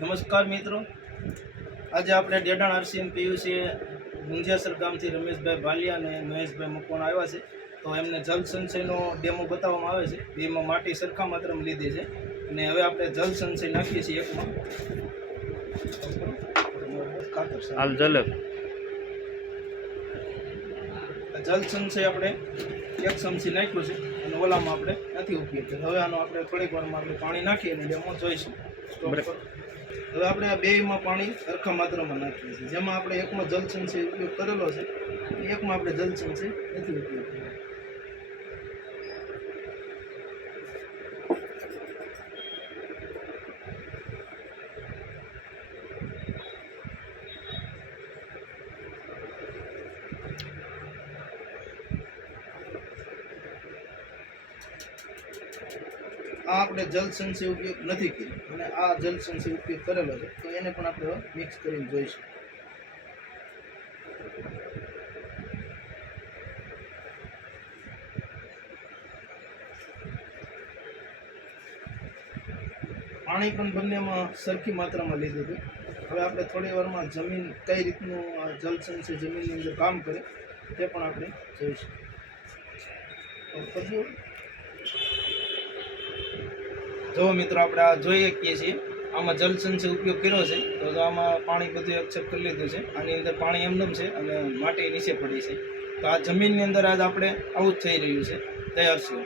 નમસ્કાર મિત્રો, આજે આપણે ડેડાણ આરસીએમ પીયુસી ગુંજિયાસર ગામથી રમેશભાઈ ભાલિયા અને મહેશભાઈ મકવાણા આવ્યા છે. તો એમને જલ સંચયનો ડેમો બતાવવામાં આવે છે. એમાં માટી સરખા માત્રામાં લીધી છે અને હવે આપણે જલ સંચય નાખીએ છીએ એકમાં હાલ જલ સંચય આપણે એક ચમચી નાખ્યું છે અને ઓલામાં આપણે નથી ઉપયોગ કર્યો. હવે આનો આપણે થોડીક વારમાં આપણે પાણી નાખીએ અને ડેમો જોઈશું. હવે આપણે આ બેમાં પાણી સરખા માત્રામાં નાખીએ છીએ. જેમાં આપણે એકમાં જલ સંચય ઉપયોગ કરેલો છે, એકમાં આપણે જલ સંચય નથી ઉપયોગ કર્યો. આ આપણે જલ સંચય ઉપયોગ નથી કર્યો અને આ જલ સંચય ઉપયોગ કરેલો છે, તો એને પણ આપણે મિક્સ કરીને જોઈશું. પાણી પણ બંનેમાં સરખી માત્રામાં લીધું હતું. હવે આપણે થોડી વારમાં જમીન કઈ રીતનું આ જલ સંચય જમીનની અંદર કામ કરે તે પણ આપણે જોઈશું. જો મિત્રો, આપણે આ જોઈ શકીએ છીએ આમાં જલ સંચય ઉપયોગ કર્યો છે. તો આમાં પાણી બધું એક્સેપ્ટ કરી લીધું છે. આની અંદર પાણી એમનેમ છે અને માટી નીચે પડી છે. તો આ જમીનની અંદર આજ આપણે આવું જ થઈ રહ્યું છે. તૈયાર છે.